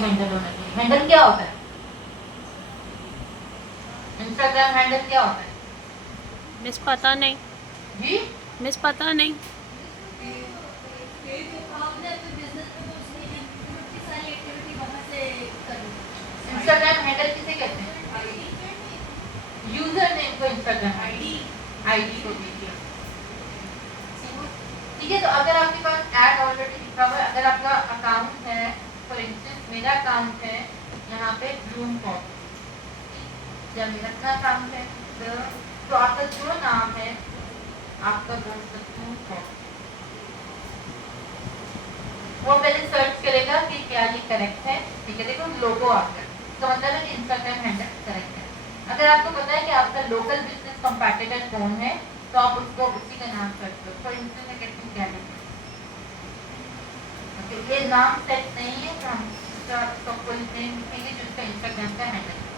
Handle होना चाहिए। Handle क्या होता है? इंस्टाग्राम हैंडल क्या होता है? मिस पता नहीं। जी मिस पता नहीं। इंस्टाग्राम हैंडल किसे कहते हैं? यूजर नेम को इंस्टाग्राम आईडी को दीजिए। ठीक है, तो अगर आपके पास ऐड ऑलरेडी लिखा हुआ है, अगर आपका अकाउंट है, फॉर इंस्टेंस मेरा अकाउंट है यहाँ पे ब्लूम कॉफी, जब मेरा अपना अकाउंट है तो आपका जो नाम है आपका बोल सकते हो कॉफी, वो पहले सर्च करेगा कि क्या ये करेक्ट है। ठीक है, देखो लोगो आपका, तो मतलब है कि इंस्टाग्राम हैंडल करेक्ट है। अगर आपको पता है कि आपका लोकल बिजनेस कंपैटिटर कौन है तो आप उसको उसी का नाम सर्च करो। फॉर इंस्टेंस मैं कहती हूँ गैलेक्सी, ये नाम सेट नहीं है तो हम उसका फुल नेम लिखेंगे जो उसका इंस्टाग्राम का हैंडल है।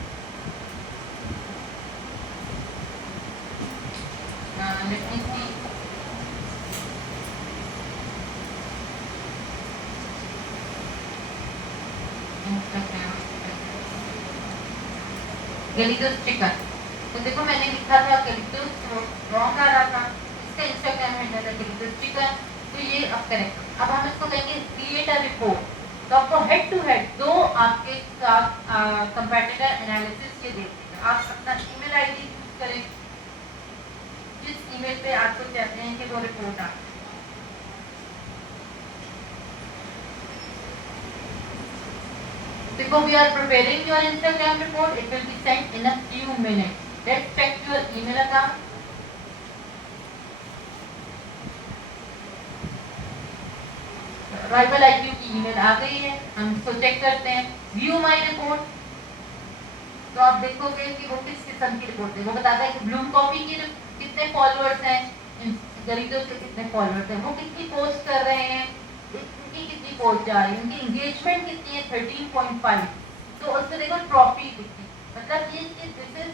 लेट मी सी, इंस्टाग्राम गलीदोस चिकन, तो देखो मैंने लिखा था गलीदोस, रॉन्ग आ रहा था, इसका इंस्टाग्राम हैंडल है गलीदोस चिकन, तो ये अब करेक्ट। अब हम इसको कहेंगे क्रिएट अ रिपोर्ट, तो आपको हेड टू हेड दो आपके साथ कंपैटिटर एनालिसिस ये दे देगा। आप अपना ईमेल आईडी यूज करें जिस ईमेल पे आपको चाहते हैं कि वो रिपोर्ट आ। देखो we are preparing your Instagram report, it will be sent in a few minutes. Let's check your email account. Rival IQ की ईमेल आ गई है, हम इसको चेक करते हैं। व्यू माय रिपोर्ट, तो आप देखोगे कि वो किस किस्म की रिपोर्ट है। वो बताता है कि ब्लूम कॉफी की कितने फॉलोअर्स हैं, गरीबों के कितने फॉलोअर्स हैं, वो कितनी पोस्ट कर रहे हैं, उनकी कितनी पोस्ट जा रही है, उनकी एंगेजमेंट कितनी है 13.5, तो उससे देखो ट्रॉफी कितनी, मतलब ये दिस इज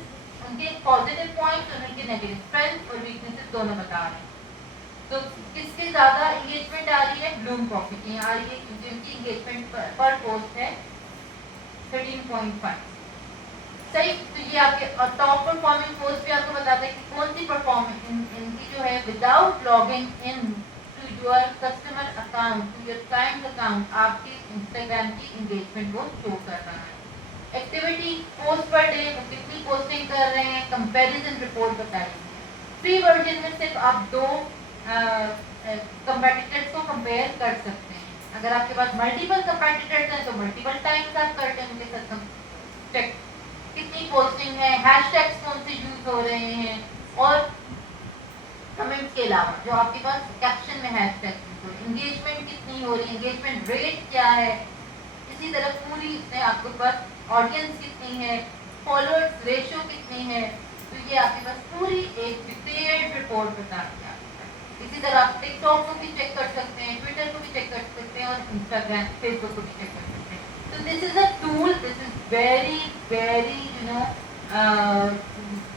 उनके पॉजिटिव पॉइंट और उनके नेगेटिव स्ट्रेंथ और वीकनेसेस दोनों बता रहे हैं। तो किसकी ज्यादा एंगेजमेंट आ रही है? ब्लूम कॉफी की आ रही है क्योंकि उनकी एंगेजमेंट पर पोस्ट है 13.5। सही, तो ये आपके टॉप परफॉर्मिंग पोस्ट भी आपको बताता है कि कौन सी परफॉर्मेंस इनकी जो है without logging in to your customer account, to your client account, आपकी इंस्टाग्राम की एंगेजमेंट वो शो कर रहा है। एक्टिविटी पोस्ट पर डे, वो कितनी पोस्टिंग कर रहे हैं, कंपैरिजन रिपोर्ट बताइए। फ्री वर्जन में सिर्फ आप दो कंपैटिटर्स को कंपेयर कर सकते हैं। अगर आपके पास मल्टीपल कंपैटिटर्स हैं तो मल्टीपल टाइम्स आप करते हैं उनके साथ चेक कितनी पोस्टिंग है, हैशटैग्स कौन से यूज हो रहे हैं, और कमेंट्स के अलावा जो आपके पास कैप्शन में हैशटैग, एंगेजमेंट कितनी हो रही है, एंगेजमेंट रेट क्या है, इसी तरह पूरी इसमें आपके पास ऑडियंस कितनी है, फॉलोअर्स रेशियो कितनी है, तो ये आपके पास पूरी एक डिटेल्ड रिपोर्ट बता दिया। इसी तरह आप टिकटॉक को भी चेक कर सकते हैं, ट्विटर को भी चेक कर सकते हैं और इंस्टाग्राम फेसबुक को भी चेक कर सकते हैं। तो this is a tool, this is very very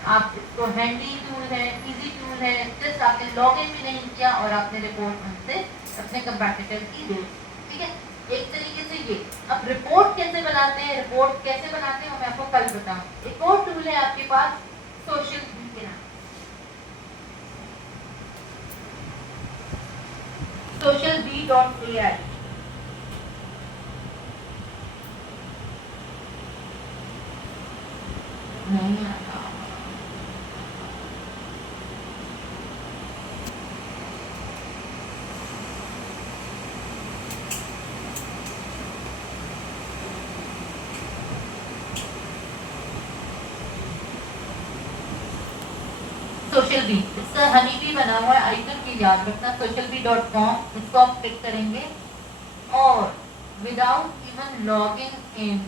आप इसको हैंडी टूल है, इजी टूल है। जस्ट आपने लॉग इन भी नहीं किया और आपने रिपोर्ट हमसे अपने कंपैटिटर की दे, ठीक है। एक तरीके से ये अब रिपोर्ट कैसे बनाते हैं, रिपोर्ट कैसे बनाते हैं मैं आपको कल बताऊं। एक और टूल है आपके पास सोशल बी के नाम, socialbee.ai। नहीं आता सोशल बी, इसका हनी बी बना हुआ है, आइकन की याद रखना socialbee.com, इसको आप क्लिक करेंगे और विदाउट इवन लॉगिंग इन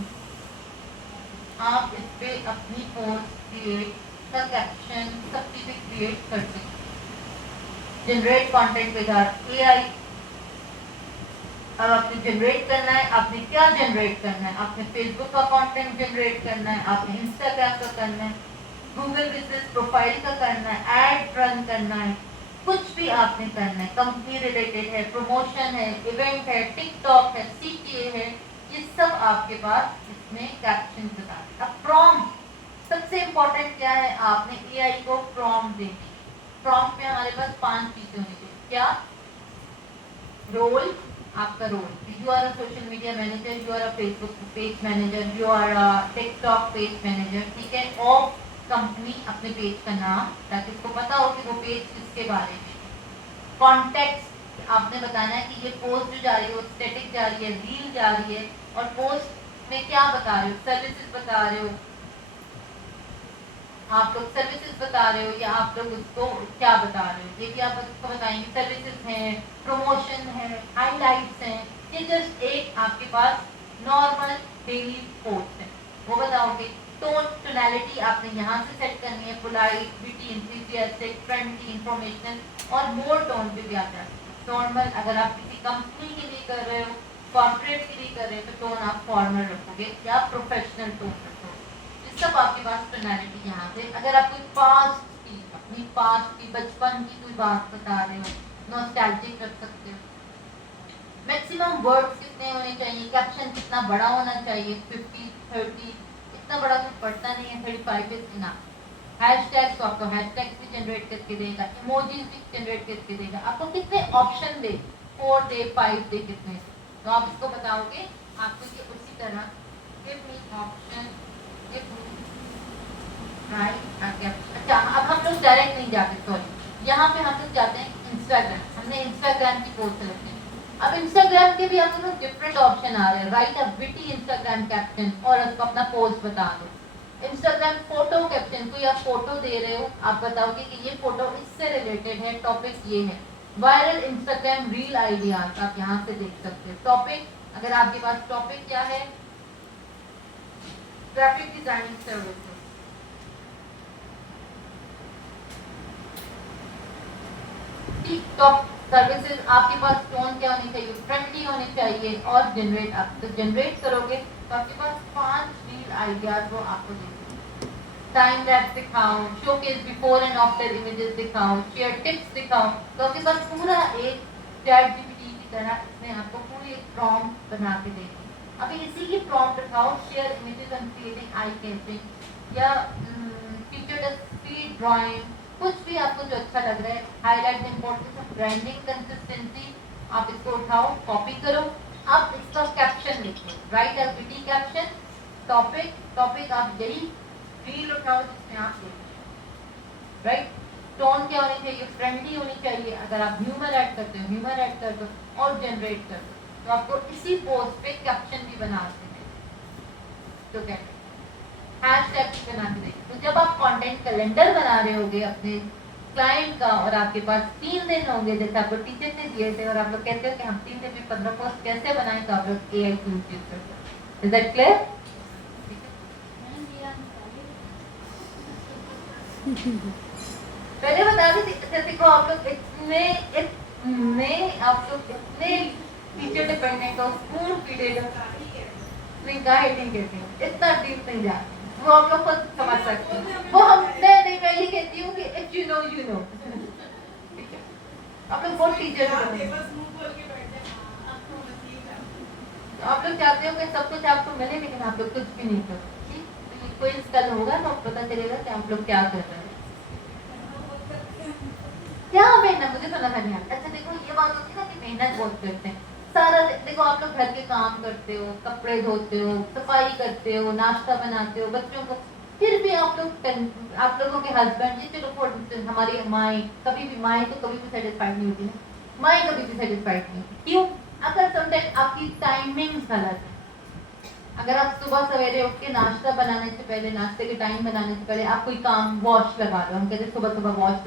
आप इस पे अपनी पोस्ट क्रिएट का कैप्शन सब चीजें क्रिएट कर सकते हैं। जनरेट कंटेंट विद एआई, अब आपने जनरेट करना है, आपने क्या जनरेट करना है, आपने फेसबुक का कंटेंट जनरेट करना है, आपने इंस्टाग्राम का करना है, गूगल बिजनेस प्रोफाइल का करना है, एड रन करना है, कुछ भी आपने करना है, कंपनी रिलेटेड है, प्रमोशन है, इवेंट है, टिकटॉक है, सीटीए है, ये सब आपके पास इसमें कैप्शन बता दें। अब प्रॉम्प्ट सबसे इंपॉर्टेंट क्या है, आपने एआई को प्रॉम्प्ट देनी। प्रॉम्प्ट में हमारे पास 5 चीजें होनी चाहिए। क्या? रोल, आपका role, you are a social media manager, you are a Facebook page manager, you are a TikTok page manager, ठीक है। और कंपनी, अपने पेज का नाम, ताकि उसको पता हो कि वो पेज किसके बारे में। कॉन्टेक्स्ट आपने बताना है कि ये पोस्ट जो जा रही है वो स्टैटिक जा रही है, रील जा रही है, और पोस्ट में क्या बता रहे हो, सर्विसेज बता रहे हो, आप लोग सर्विसेज बता रहे हो या आप लोग उसको क्या बता रहे हो, ये भी आप उसको बताएंगे। सर्विसेज हैं, प्रमोशन है, हाईलाइट्स हैं, ये जस्ट एक आपके पास नॉर्मल डेली पोस्ट है, वो बताओगे। टोन, टोनैलिटी आपने यहाँ से सेट करनी है, polite, witty, enthusiastic, friendly, informational, और मोर टोन पे भी आता है। नॉर्मल, अगर आप किसी कंपनी के लिए कर रहे हो, कॉर्पोरेट के लिए कर रहे हो, तो टोन आप फॉर्मल रखोगे या प्रोफेशनल टोन रखोगे। ये सब आपके पास टोनैलिटी यहाँ से। अगर आप कोई पास्ट की, अपनी पास्ट की, बचपन की कोई बात बता रहे हो, नॉस्टैल्जिक कर सकते हो। मैक्सिमम वर्ड्स कितने होने चाहिए, कैप्शन कितना बड़ा होना चाहिए, 50, 30, इतना बड़ा कुछ पढ़ता नहीं है, 35 इज इनफ। हैशटैग्स, तो आपको हैशटैग्स भी जनरेट करके देगा, इमोजीज भी जनरेट करके देगा। आपको कितने ऑप्शन दे, 4 दे, 5 दे, कितने, तो आप इसको बताओगे। आपको ये उसी तरह give me option, give me right. अच्छा, अब हम लोग डायरेक्ट नहीं जाते, सॉरी, यहाँ पे हम लोग जाते हैं इंस्टाग्राम। हमने इंस्टाग्राम की पोस्ट सेलेक्ट की। अब इंस्टाग्राम के भी आपको डिफरेंट ऑप्शन आ रहे हैं, राइट अ विटी इंस्टाग्राम कैप्शन, और उसको अपना पोस्ट बता दो। इंस्टाग्राम फोटो कैप्शन, कोई आप फोटो दे रहे हो, आप बताओगे कि ये फोटो इससे रिलेटेड है, टॉपिक ये है। वायरल इंस्टाग्राम रील आइडियाज आप यहाँ से देख सकते हो। टॉपिक, अगर आपके पास टॉपिक क्या है, graphic designing services, TikTok services, आपके पास टोन क्या होनी चाहिए, फ्रेंडली होनी चाहिए, और जनरेट, आप तो जनरेट करोगे तो आपके पास 5 रील आइडियाज वो आपको देंगे। टाइम लैप्स दिखाओ, showcase before and after images दिखाओ, शेयर टिप्स दिखाओ, तो आपके पास पूरा एक चैट जीपीटी की तरह इसमें आपको पूरी एक प्रॉम्प्ट बना के देगी। अभी इसी की प्रॉम्प्ट दिखाओ, share images and creating eye catching, या फीचर द स्पीड ड्राइंग, कुछ भी आपको जो अच्छा लग रहा है। Highlight the importance of branding consistency, आप इसको उठाओ, कॉपी करो, अब इसका कैप्शन लिखो, राइट अ विटी कैप्शन। टॉपिक, टॉपिक आप यही रील उठाओ जिसमें आप देखो, राइट। टोन क्या होनी चाहिए, फ्रेंडली होनी चाहिए, अगर आप ह्यूमर ऐड करते हो ह्यूमर ऐड कर दो, और जनरेट कर दो, तो आपको इसी पोस्ट पे कैप्शन भी बनाते हैं। तो क्या हैशटैग बना के देंगे। तो जब आप कंटेंट कैलेंडर बना रहे होगे अपने क्लाइंट का, और आपके पास 3 दिन होंगे जैसे आपको टीचर ने दिए थे, और आप लोग कहते हो कि हम 3 दिन में 15 पोस्ट कैसे बनाएं, तो आप लोग एआई टूल्स यूज करते हो। Is that clear? पहले बता रही थी, अच्छा देखो, आप लोग इतने आप लोग इतने टीचर डिपेंडेंट हो, स्पून फीडेड हो, नहीं गाइड नहीं कहती हूँ, इतना डीप नहीं जाती, वो आप लोग खुद समझ सकते हैं। वो हम मैं पहले कहती हूँ कि if you know you know, आप लोग बहुत टीचर हो, आप लोग चाहते हो कि सब कुछ आपको मिले, लेकिन आप लोग कुछ भी नहीं करते। तो कोई कल होगा तो पता चलेगा कि आप लोग क्या कर रहे हैं। क्या मेहनत, मुझे तो लगा नहीं आता। अच्छा देखो, ये बात होती है ना कि मेहनत बहुत करते हैं सारा। देखो आप लोग घर के काम करते हो, कपड़े धोते हो, सफाई करते हो, नाश्ता बनाते हो बच्चों को, फिर भी आप लोगों के हस्बैंड जी, चलो हमारी माएँ कभी भी, माएँ तो कभी भी सेटिस्फाइड नहीं होती ना, माएँ कभी भी सेटिस्फाइड नहीं होती। क्यों? अगर समटाइम आपकी टाइमिंग्स गलत है। अगर आप सुबह सवेरे उठ के नाश्ता बनाने से पहले, नाश्ते के टाइम बनाने से पहले आप कोई काम वॉश लगा लो, हम कहते हैं सुबह सुबह वॉश